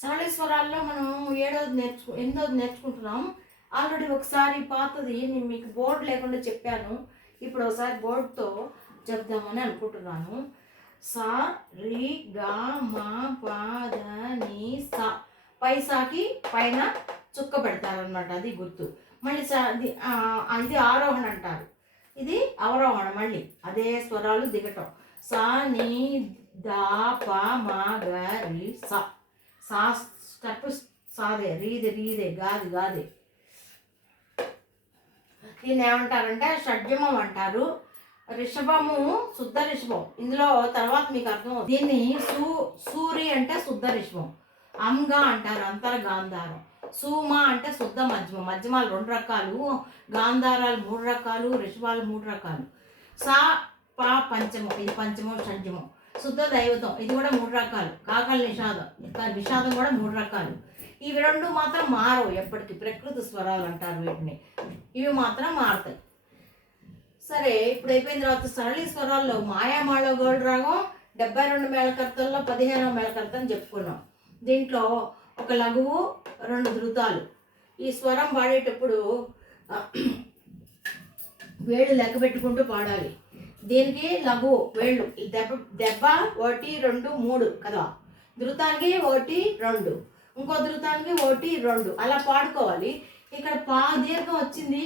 సరళి స్వరాల్లో మనం ఎనిమిదోది నేర్చుకుంటున్నాం. ఆల్రెడీ ఒకసారి పాతది నేను మీకు బోర్డు లేకుండా చెప్పాను. ఇప్పుడు ఒకసారి బోర్డుతో చెప్దామని అనుకుంటున్నాను. సా రి గా మా పా ద ని సా. పైసాకి పైన చుక్క పెడతారనమాట, అది గుర్తు. మళ్ళీ ఇది ఆరోహణ అంటారు, ఇది అవరోహణ. మళ్ళీ అదే స్వరాలు దిగటం. సా ని దా పా మా గ రి సా. సా స్టెప్ సాదే, రీదే గాదే. దీన్ని ఏమంటారంటే షడ్జమం అంటారు. రిషభము శుద్ధ రిషభం. ఇందులో తర్వాత మీకు అర్థం. దీన్ని సూరి అంటే శుద్ధ రిషభం. అంగా అంటారు అంతర గాంధారం. సూమ అంటే శుద్ధ మధ్యమం. మధ్యమాలు 2 రకాలు, గాంధారాలు 3 రకాలు, రిషభాలు 3 రకాలు. సా పా పంచమం, ఇది పంచమం షడ్జమం. శుద్ధ దైవతం, ఇది కూడా 3 రకాలు. కాకల నిషాదం, నిషాదం కూడా 3 రకాలు. ఇవి 2 మాత్రం మారవు ఎప్పటికీ. ప్రకృతి స్వరాలు అంటారు వీటిని. ఇవి మాత్రం మారుతాయి. సరే, ఇప్పుడు అయిపోయిన తర్వాత సరళి స్వరాల్లో మాయామాళ గౌడ రాగం 72 మేళకర్తల్లో 15వ మేళకర్త అని చెప్పుకున్నాం. దీంట్లో ఒక లఘువు, 2 ధృతాలు. ఈ స్వరం పాడేటప్పుడు వేళ్ళు లెక్క పెట్టుకుంటూ పాడాలి. దీనికి లఘువు వేళ్ళు దెబ్బ 1 2 3 కదా. ధృతానికి 1 2, ఇంకో ధృతానికి 1 2 అలా పాడుకోవాలి. ఇక్కడ పా దీర్ఘం వచ్చింది,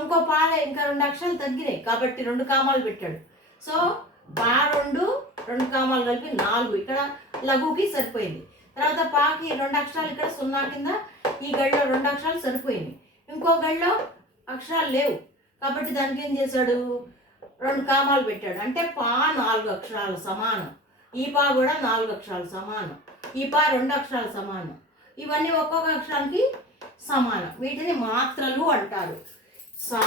ఇంకో పాల ఇంకా 2 అక్షరాలు తగ్గినాయి కాబట్టి 2 కామాలు పెట్టాడు. సో పా 2 కామాలు కలిపి 4. ఇక్కడ లఘువుకి సరిపోయింది. తర్వాత పాకి 2 అక్షరాలు ఇక్కడ 0 కింద ఈ గడిలో 2 అక్షరాలు సరిపోయింది. ఇంకో గడిలో అక్షరాలు లేవు కాబట్టి దానికి ఏం చేశాడు, 2 కామాలు పెట్టాడు. అంటే పా 4 అక్షరాలు సమానం, ఈ పా కూడా 4 అక్షరాలు సమానం, ఈ పా 2 అక్షరాలు సమానం. ఇవన్నీ ఒక్కొక్క అక్షరానికి సమానం. వీటిని మాత్రలు అంటారు. సా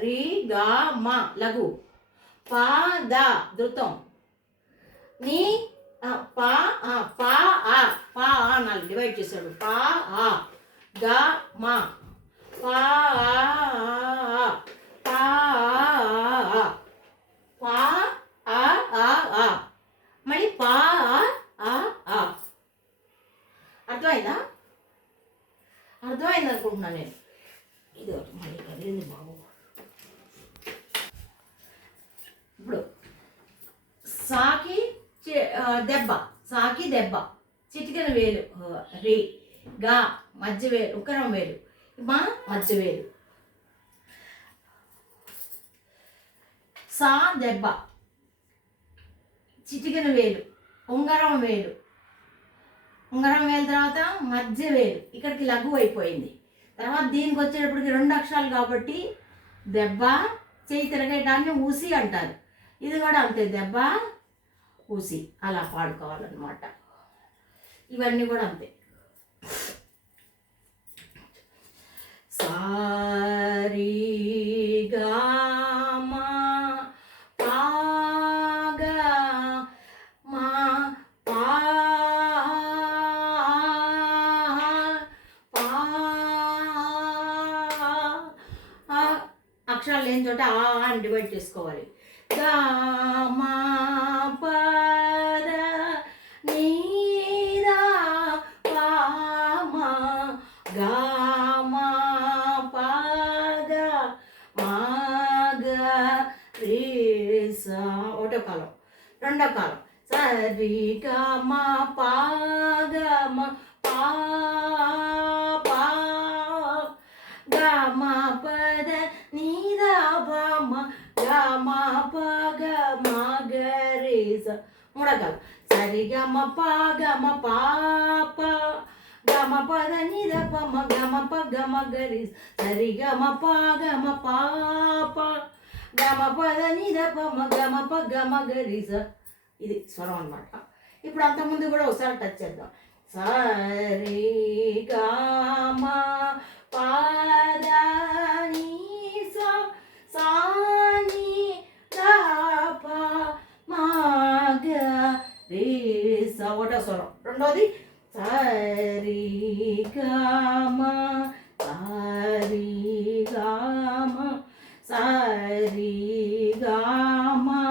రి గా మా లఘు, పా ద ధృతం, ని పా పా పా నాలుగు డివైడ్ చేశాడు. పా గా మా, పా పా పా మళ్ళీ పా అర్థమైందా? అర్థమైంది అనుకుంటున్నాను నేను. ఇది మళ్ళీ కదిలింది బాబు. ఇప్పుడు సాకి దెబ్బ, చిటికెన వేలు రే, గా మధ్య వేలు, ఉక్కరం వేలు, మా మధ్య వేలు. సా దెబ్బ, చిటికెన వేలు, ఉంగరం వేలు తర్వాత మధ్య వేలు. ఇక్కడికి లఘువు అయిపోయింది. తర్వాత దీనికి వచ్చేటప్పటికి 2 అక్షరాలు కాబట్టి దెబ్బ, చేయి తిరగేటాన్ని ఊసి అంటారు. ఇది కూడా అంతే, దెబ్బ ఊసి అలా పాడుకోవాలన్నమాట. ఇవన్నీ కూడా అంతే. సారీ గా మా పా గా మా పా అక్షరాలు లేని చోట అని డివైడ్ చేసుకోవాలి. గా మా పద ని దా పా మా, గా మా పా గా మా గా రే సా. ఒకటో కాలం. రెండో కాలం సరి గా మా పా గా మా పా పా గా మా పద ని దా పా మా, గా మా పా గా మా గ రే సా. మూడో కాలం సరి గా మా పా గా మా పా పా గా మా పద ని దా పా మా, గా మా పా గా మా గ రే సరి గా మా పా గా మా పా పా గా మా పద ని దా పా మా, గా మా పా గా మా గ రే సా. ఇది స్వరం అన్నమాట. ఇప్పుడు అంతకుముందు కూడా ఒకసారి టచ్ చేద్దాం. సరి గా మా పా దా ని సా, సా ని దా పా మా గ రే సా. ఒకటో స్వరం. రెండోది సరి గా మా, సరి గా మా, సరి గా మా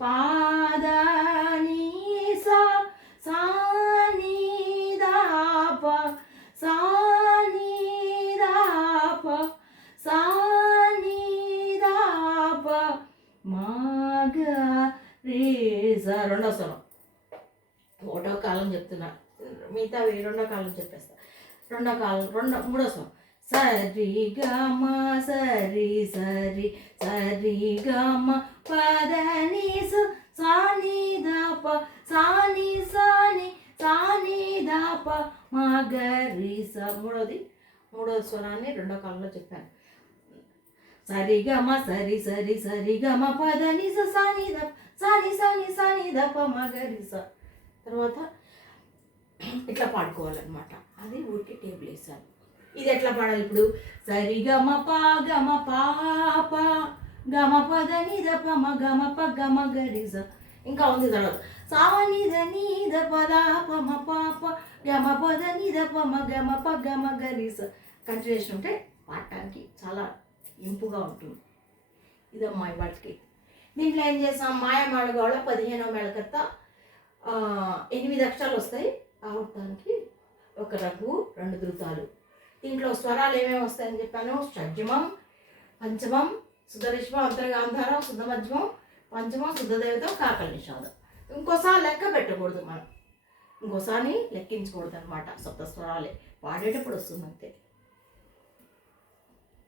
పా దా ని సా, సా ని దా ఒకటో కాలం చెప్తున్నా, మిగతా రెండో కాలం చెప్పేస్తా. మూడో స్వరం సరి గమ సరి సరి సరి గమ పదని సాని దప సాని సాని సాని దప మగరి స. మూడో స్వరాన్ని రెండో కాలంలో చెప్పాను. సరి గమ సరి సరి సరి గమ పదని సాని దప సాని సాని సాని దప మగరి స. తర్వాత ఇట్లా పాడుకోవాలన్నమాట. అది ఊరికి టేబుల్ వేసాను. ఇది ఎట్లా పాడాలి ఇప్పుడు? సరి గమ ప గమ పాప గమ పదని దప మ గమ ప గమ గరి స. ఇంకా ఉంది తర్వాత సాని దని దప ప మ పాప గమ పదని దప మ గమ ప గమ గరి స. కంటిన్యూషన్ ఉంటే పాడటానికి చాలా ఇంపుగా ఉంటుంది. ఇదమ్మా వాటికి. దీంట్లో ఏం చేసాం? మాయ మాడగోళ 15వ మేళకర్త 8 అక్షరాలు వస్తాయి. ఆవృతానికి ఒక రఘు 2 ధృతాలు. దీంట్లో స్వరాలు ఏమేమి వస్తాయని చెప్పాను? షడ్జమం, పంచమం, శుద్ధరిషభం, అంతర్గాంధారం, శుద్ధ మధ్యమం, పంచమం, శుద్ధ దైవతం, కాకల నిషాదం. ఇంకోసారి లెక్క పెట్టకూడదు మనం, ఇంకోసారి లెక్కించకూడదు అనమాట. సప్త స్వరాలే పాడేటప్పుడు వస్తుంది అంతే.